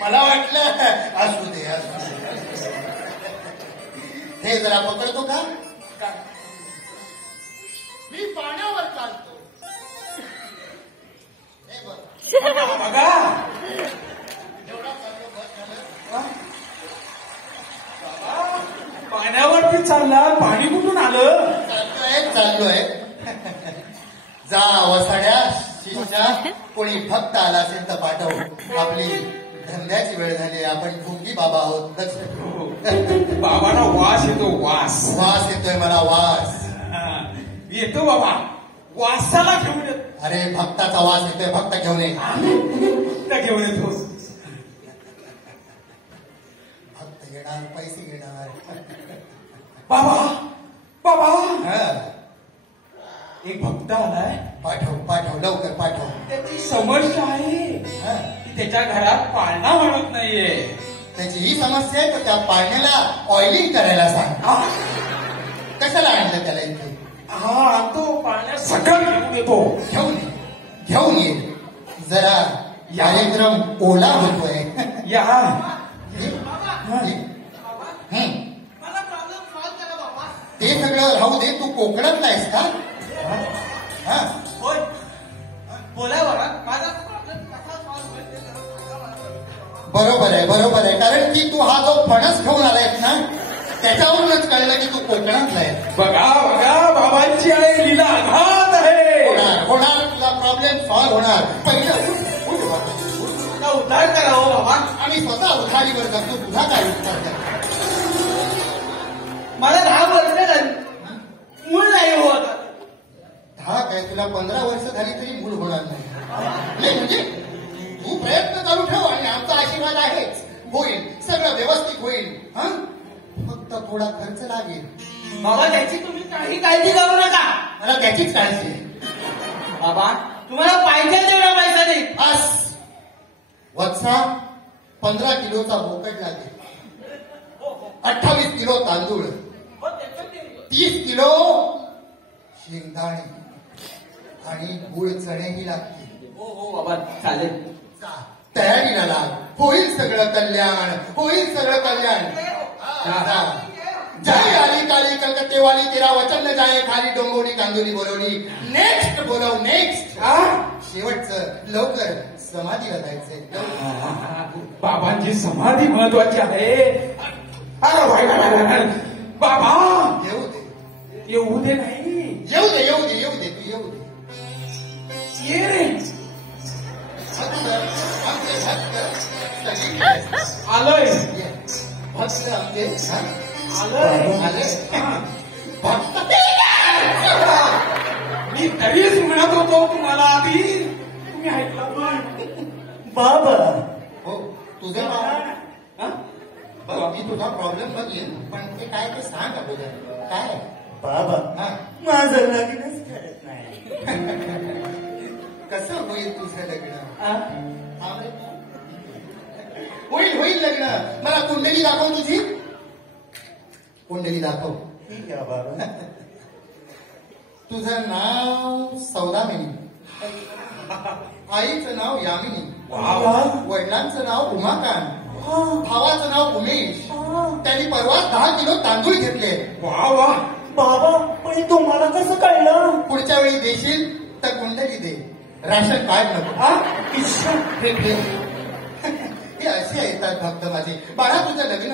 मला वाटलं असू दे हे जरा पकडतो का? मी पाण्यावर चालतो. हे बघा एवढा चाललो बस झालं. पाण्यावरती चालला, पाणी कुठून आलं? चाललोय जा वसाड्या शिष्या. कोणी भक्त आला असेल तर पाठव. आपली धंद्याची वेळ झाली. आपण भुंगी बाबा आहोत. बाबाला वास येतो. वास वास येतोय मला. वास येतो बाबा. वासाला घेऊन येतो. अरे भक्ताचा वास येतोय. भक्त घेऊन ये. भक्त घेऊन येतो. भक्त घेणार पैसे घेणार. बाबा बाबा एक भक्त आलाय. पाठव पाठव लवकर पाठव. त्याची समस्या आहे की त्याच्या घरात पाळणा म्हणत नाहीये. त्याची ही समस्या आहे. तर त्या पाळण्याला ऑइलिंग करायला सांग. कशाला आणलं त्याला इथे? तो पाळण्या सगळं घेऊन येतो. घेऊन ये. जरा कार्यक्रम ओला होतोय. या मला प्रॉब्लेम सॉल्व्ह करा बाबा. ते सगळं राहू दे. तू कोकणात नाहीस का? होय बोला बाबा. माझा प्रॉब्लेम कसा सॉल्व्ह होईल ते जरा सांगा. बरोबर आहे. कारण की तू हा जो फणस घेऊन आलायस ना त्याच्यावरूनच कळलं की तू कोकणातला आहे. बघा बाबांची आहे लीला अघात आहे. होणार तुला प्रॉब्लेम सॉल्व्ह होणार. पहिलं उद्धार करा हो बाबा. आम्ही स्वतः उधारीवर करतो. तुझा काय विचार कर? मला 10 वर्ष झाली. मूल नाही होत. हा काय तुला 15 वर्ष झाली तरी मूल होणार नाही म्हणजे तू प्रयत्न करू ठेव आणि आमचा आशीर्वाद आहेच. होईल सगळं व्यवस्थित होईल. फक्त थोडा खर्च लागेल. बाबा त्याची तुम्ही काही काळजी करू नका. मला त्याचीच काळजी आहे. बाबा तुम्हाला पाहिजे तेवढा पैसा दे. बस वत्सा 15 किलोचा बोकड लागेल. 28 किलो तांदूळ. 30 किलो शेंगदाणे आणि गुळ चणेही लागतील. हो बाबा चालेल. तयारीला लाग. होईल सगळं कल्याण. जय आली काली कलकत्तेवाली तेरा वचन न जाय खाली डोंगोली कांदोली बोलवली. नेक्स्ट बोलव. नेक्स्ट शेवटचं लवकर समाधीला जायचंय. बाबांची समाधी महत्वाची आहे. बाबा येऊ दे नाही. येऊ दे तू येऊ दे. ये रे. आलोय भक्त आमचे आलोय. भक्त मी तरीच म्हणत होतो तुम्हाला आधी. तुम्ही ऐकलं बाबा. हो तुझं मी तुझा प्रॉब्लेम बघेन. पण ते काय ते सांग अगोदर. काय बाबा माझं लगीनच ठरत नाही. कसं होईल तुझं लग्न? होईल लग्न. मला कुंडली दाखव तुझी. कुंडली दाखव. ठीक आहे बाबा. तुझं नाव सौदामिनी. आईचं नाव यामिनी. वडिलांचं नाव उमाकांत. भावाचं नाव उमेश. त्यांनी परवा 10 किलो तांदूळ घेतले. वा बाबा पण तुम्हाला कसं कळलं? पुढच्या वेळी देशील तर कुंडली दे. राशन कार्ड नको. हे असे येतात भक्त माझे. बाळा तुझं लग्न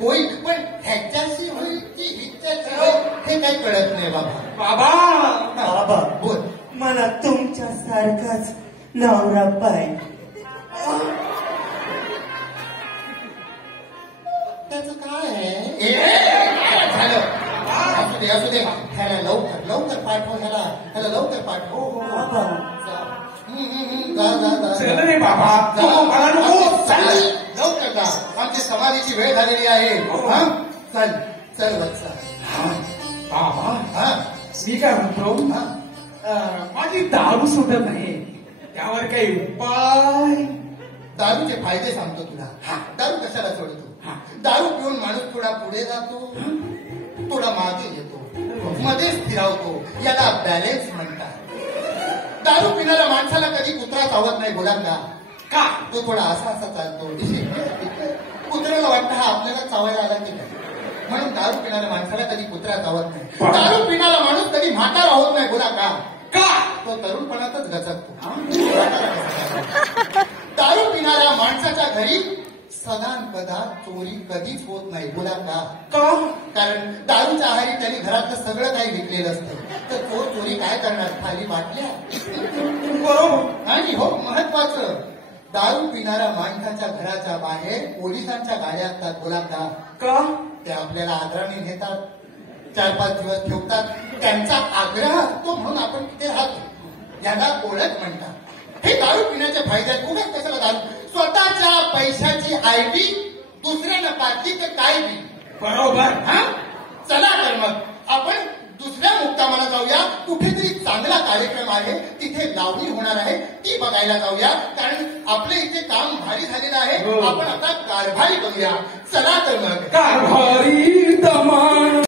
होईल पण ह्याच्याशी होईल. काही कळत नाही बाबा. बाबा बाबा बोल. मला तुमच्या सारखाच नवरा पाहिजे. त्याचं काय आहे? झालं. असू दे ह्याला लवकर पाठव. ह्याला लवकर पाठव. बाबा चल रे बाबा मला नको. लवकर जा. आमची समाधीची वेळ झालेली आहे. हा? चल वत्सा. बाबा हा? मी काय म्हणतो हा? माझी दारू सुटत नाही त्यावर काही उपाय. दारूचे फायदे सांगतो तुला. दारू कशाला सोडतो? दारू पिऊन माणूस थोडा पुढे जातो, थोडा मागे येतो, मध्येच फिरावतो. याला बॅलेन्स म्हणतात. दारू पिणाऱ्या माणसाला कधी कुत्रा चावत नाही बोलांना. का? तो थोडा असा चालतो. कुत्र्याला वाटतं हा आपल्याला चावायला आला की काय, म्हणून दारू पिणाऱ्या माणसाला कधी कुत्रा चावत नाही. दारू पिणारा माणूस कधी म्हातारा होत नाही बोला का? तो तरुणपणातच गचकतो. दारू पिणाऱ्या माणसाच्या घरी सदानकदा चोरी कधीच होत नाही बोला का? कारण दारूच्या आहारी त्यांनी घरातलं सगळं काही विकलेलं असतं. तर तो चोरी काय करणार? खाली बाटल्या. बरोबर. आणि हो महत्वाचं, दारू पिणाऱ्या माणसाच्या घराच्या बाहेर पोलिसांच्या गाड्या असतात बोला का? ते आपल्याला आदराने घेतात, 4-5 दिवस ठेवतात. त्यांचा आग्रह असतो म्हणून आपण तिथे राहतो. याला ओळख म्हणतात. हे दारू पिण्याचे फायदे आहेत. उगाच कशाला दारू? स्वतःच्या पैशाची आयडी दुसऱ्यानं काढली तर काय बी. बरोबर. हा? चला तर मग आपण दुसऱ्या मुक्कामाला जाऊया. कुठेतरी चांगला कार्यक्रम आहे, तिथे लावणी होणार आहे, ती बघायला जाऊया. कारण आपल्या इथे काम भारी झालेलं आहे. आपण आता कारभारी बघूया. चला तर मग. कारभारी दमान